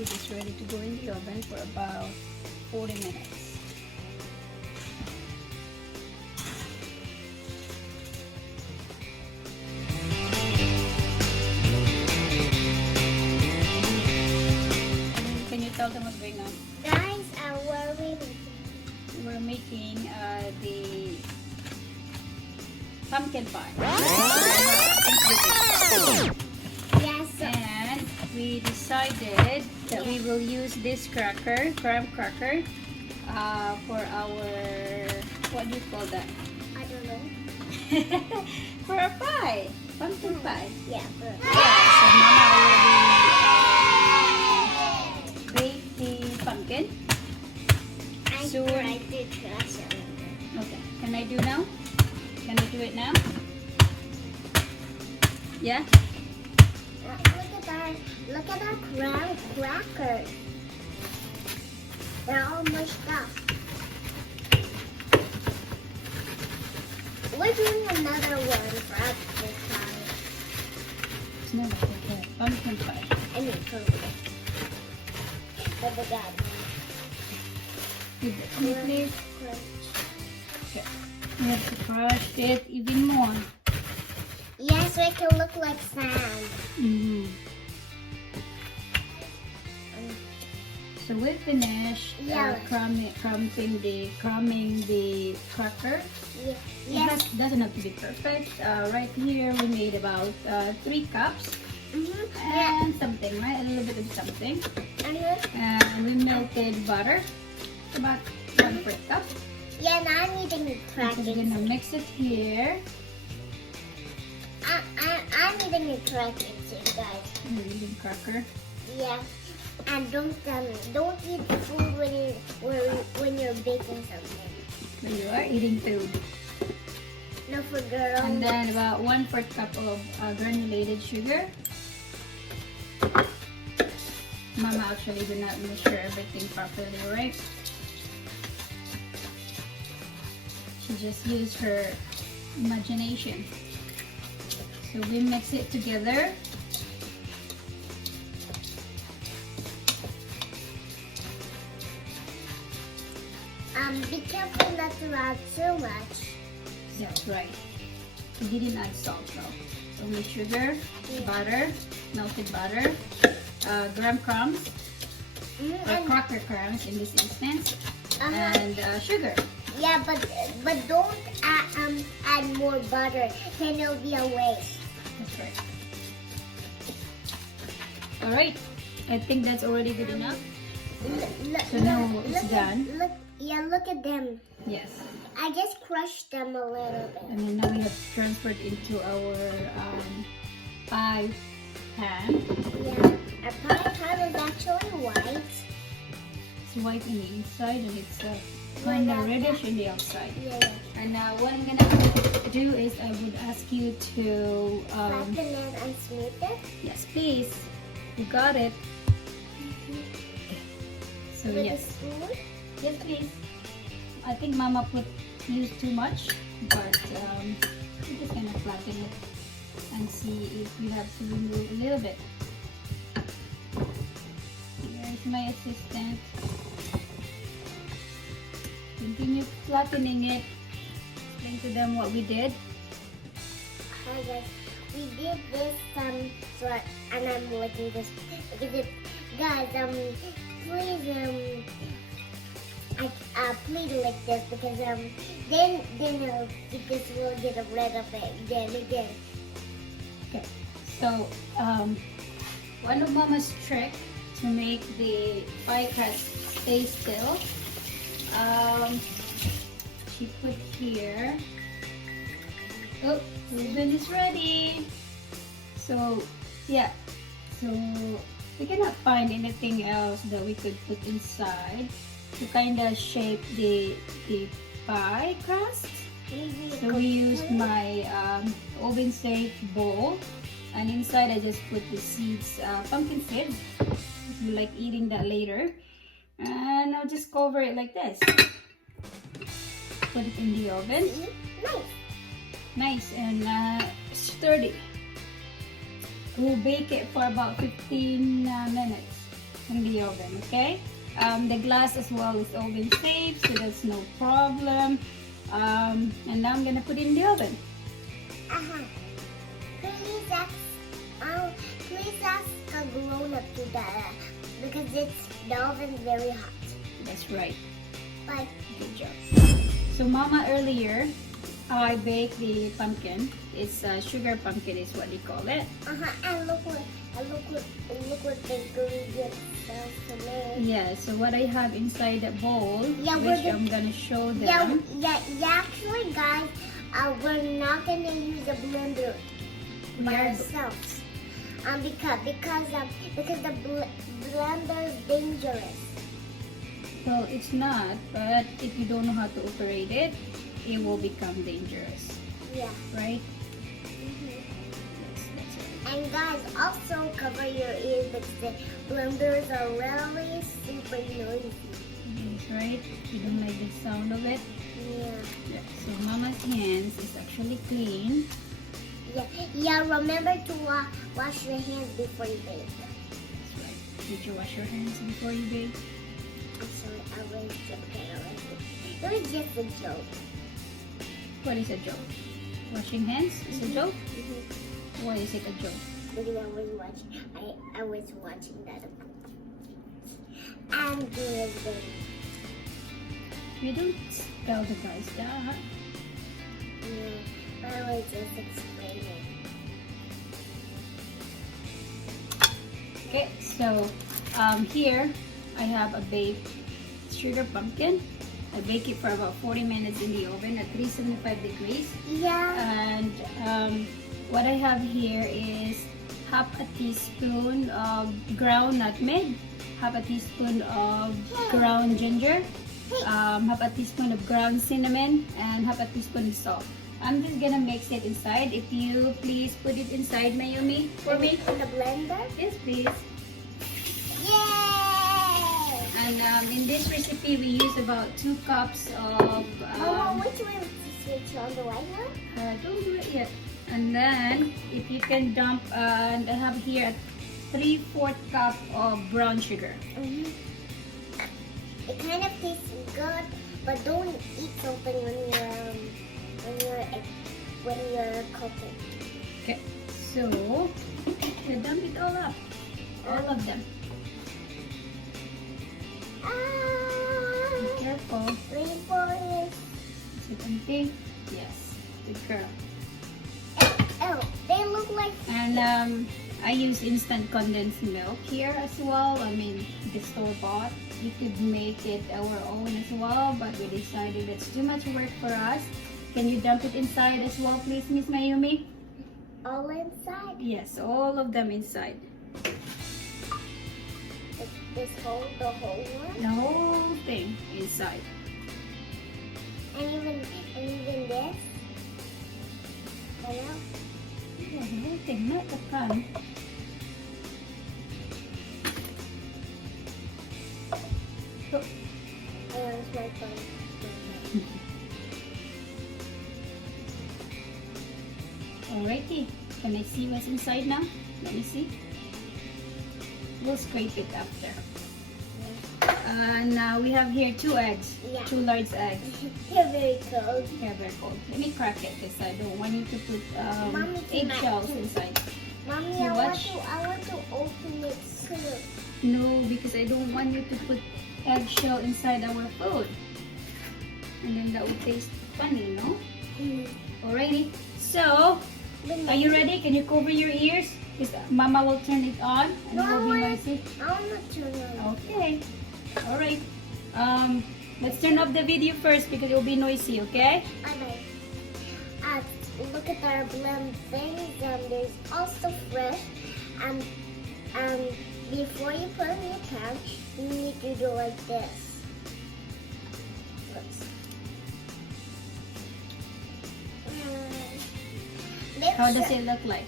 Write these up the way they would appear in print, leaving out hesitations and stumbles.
This is ready to go in the oven for about 40 minutes. Can you tell them what's going on? Guys, We're making the pumpkin pie. yes. And we decided that we will use this cracker, graham cracker, for our, what do you call that? I don't know. For a pie, pumpkin pie. Yeah. Yeah, so Mama already baked the pumpkin. So I did crush it. okay, can I do now? Can I do it now? Yeah? Look at our graham crackers. They're all mushed up. We're doing another one for us this time. It's not like that. Pumpkin pie. I mean, for the God. With the please. Okay. We have to crush it even more. Yes, it can look like sand. Mm-hmm. So we finished crumbing the cracker. Yeah. It doesn't have to be perfect. Right here we made about 3 cups and something, right? A little bit of something. And we melted butter, about 1/4 cup. Yeah, now I'm eating the So we're crackers. gonna mix it here. I'm eating the crackers, you guys. We're eating cracker. Yeah. And don't eat food when you're baking something. But you are eating food. No, for girls. And then about 1/4 cup of granulated sugar. Mama actually did not measure everything properly, right? She just used her imagination. So we mix it together. Be careful not to add too much. That's right. We didn't add salt though. Only sugar, butter, melted butter, graham crumbs, or cracker crumbs in this instance, and sugar. Yeah, but don't add more butter, then it'll be a waste. That's right. All right. I think that's already good enough. So now it's done. Look at them. Yes. I just crushed them a little bit. And then now we have transferred into our pie pan. Yeah, our pie pan is actually white. It's white in the inside and it's kind of reddish in the outside. Yeah. And what I'm gonna do is I would ask you to Flatten it and smooth it. yes, please. You got it. So With a yes, spoon. yes, please. I think Mama used too much, but we're just gonna flatten it and see if we have to remove a little bit. Here's my assistant. Continue flattening it. Explain to them what we did. Hi guys, we did this so and I'm looking this because guys please please like this because then this will get rid of it again. Okay, so one of Mama's trick to make the pie crust stay still, she put here. Oh, ribbon is ready. So yeah, so we cannot find anything else that we could put inside to kind of shape the pie crust. Maybe So we used my oven safe bowl, and inside I just put the seeds, pumpkin seeds. If you like eating that later, and I'll just cover it like this. Put it in the oven. Nice. Nice and sturdy. We'll bake it for about 15 minutes in the oven, okay? The glass as well is oven safe, so that's no problem. And now I'm gonna put it in the oven. Please ask a grown up to that because the oven is very hot. That's right. But Good job. So Mama earlier, how I baked the pumpkin. It's sugar pumpkin is what they call it. And look what the ingredients are for me. Yeah. So what I have inside the bowl, which I'm gonna show them. Actually, guys, we're not gonna use a blender by ourselves. Because the blender is dangerous. Well, it's not, but if you don't know how to operate it, it will become dangerous, Yeah. right? That's right. And guys, also cover your ears because the blenders are really super noisy. That's right. You don't like the sound of it? Yeah. So Mama's hands is actually clean. Yeah. Remember to wash your hands before you bake. That's right. Did you wash your hands before you bake? I'm sorry, I was joking. It was just a joke. What is a joke? Washing hands is a joke? Why is it a joke? Because I was watching that. And good. You don't tell the guys that. Yeah, I was just explaining. Okay, so here I have a baked sugar pumpkin. I bake it for about 40 minutes in the oven at 375 degrees. Yeah. And what I have here is half a teaspoon of ground nutmeg, half a teaspoon of ground ginger, half a teaspoon of ground cinnamon, and half a teaspoon of salt. I'm just gonna mix it inside. If you please put it inside, Mayumi, for me. In the blender? Yes, please. Yay! And in this recipe, we use about 2 cups of. Mama, which way to switch on the white one? Don't do it yet. And then, if you can dump, and I have here 3/4 cup of brown sugar. It kind of tastes good, but don't eat something when you're cooking. Okay, so dump it all up, all of them. Be careful. Rainbow is. Is it empty? Yes. Good girl. Oh, they look like. And I use instant condensed milk here as well. I mean, the store bought. You could make it our own as well, but we decided it's too much work for us. Can you dump it inside as well, please, Miss Mayumi? All inside. Yes, all of them inside. The whole one. The whole thing inside. And even this. Hello? Yeah, the whole thing, not the pan. Oh. It's my phone. Alrighty, can I see what's inside now? Let me see. We'll scrape it after. And now we have here 2 eggs, Yeah. 2 large eggs. You're very cold. Yeah, very cold. Let me crack it because I don't want you to put Mommy, eggshells tonight. inside. Mommy, You I watch? want to open it soon. No, because I don't want you to put eggshell inside our food. And then that would taste funny, no? Alrighty. So, are you ready? Can you cover your ears? Because Mama will turn it on and No, it will be noisy. I want to turn it on. Okay. Alright. Let's turn off the video first because it will be noisy, okay? Bye-bye. Look at our blend things. There's also fresh. before you put in your pan, you need to do like this. Oops. How does it look like?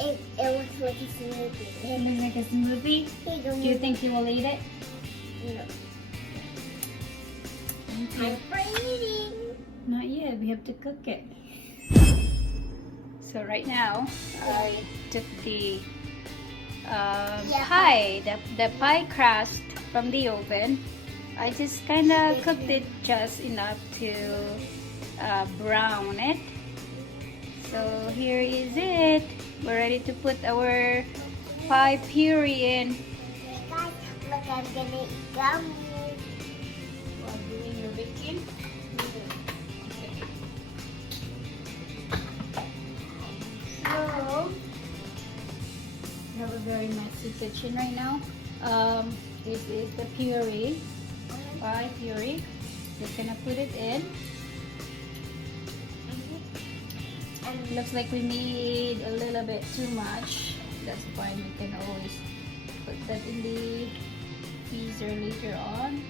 It looks like a smoothie. It looks like a smoothie. Do you think you will eat it? No. Okay. Time for eating. Not yet. We have to cook it. So right now, I took the pie, the pie crust from the oven. I just kind of cooked it just enough to brown it. So here is it. We're ready to put our pie puree in. Guys, look, I'm gonna eat gummies. While doing your baking. So we have a very messy kitchen right now. This is the puree, pie puree. Just gonna put it in. And it looks like we made a little bit too much. That's fine. We can always put that in the freezer later on.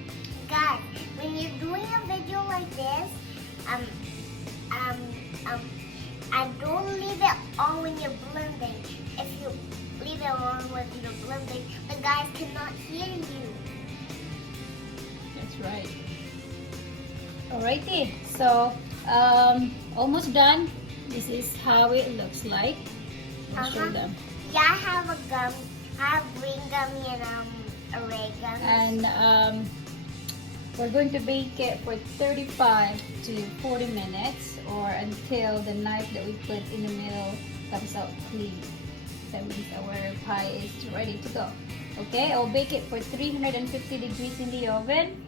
Guys, when you're doing a video like this, and don't leave it on when you're blending. If you leave it on when you're blending, the guys cannot hear you. That's right. Alrighty. So almost done. This is how it looks like. I'll show them. Yeah, I have a gum. I have green gummy and a red gummy. And we're going to bake it for 35 to 40 minutes, or until the knife that we put in the middle comes out clean. That means our pie is ready to go. Okay, I'll bake it for 350 degrees in the oven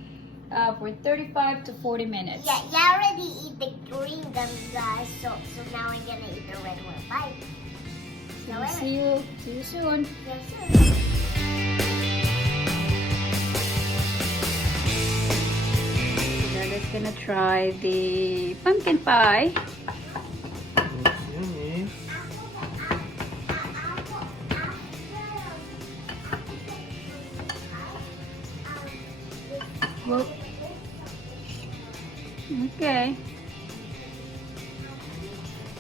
for 35 to 40 minutes. Yeah, I already eat the green gummy, guys. So now I'm gonna eat the red one. Bye. So see you soon. Yes, sir. Let's gonna try the pumpkin pie. Looks yummy. Well, okay.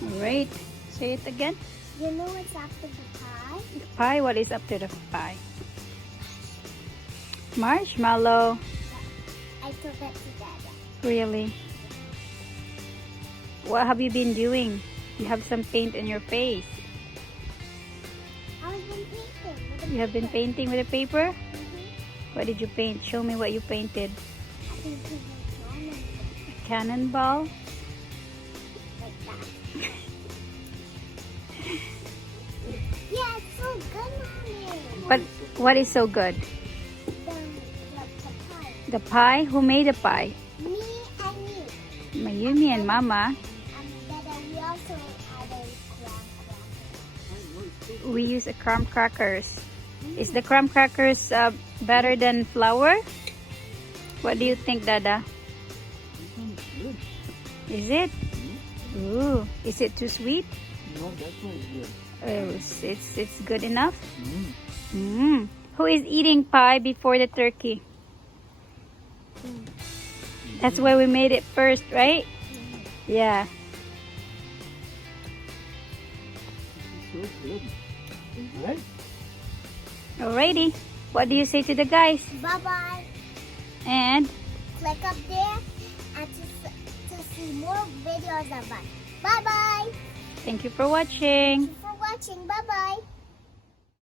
All right. Say it again. You know what's after the pie? The pie. What is after the pie? Marshmallow. I told that to Dada. Really? What have you been doing? You have some paint on your face. I was been painting with a You have been painting with a paper? Mm-hmm. What did you paint? Show me what you painted. I painted a Cannonball? like that. Yeah, it's so good, Mommy. What is so good? The pie. The pie? Who made the pie? Me and you. Mayumi and Mama. Dada, we also had a crumb cracker. We use a crumb crackers. Is the crumb crackers better than flour? What do you think, Dada? Good. Is it? Ooh, is it too sweet? No, that's not good. Oh, it's good enough. Mm. Who is eating pie before the turkey? That's why we made it first, right? Yeah. So good. Right? Alrighty. What do you say to the guys? Bye-bye. And Click up there and to see more videos of us. Bye-bye. thank you for watching. Thank you for watching. Bye-bye.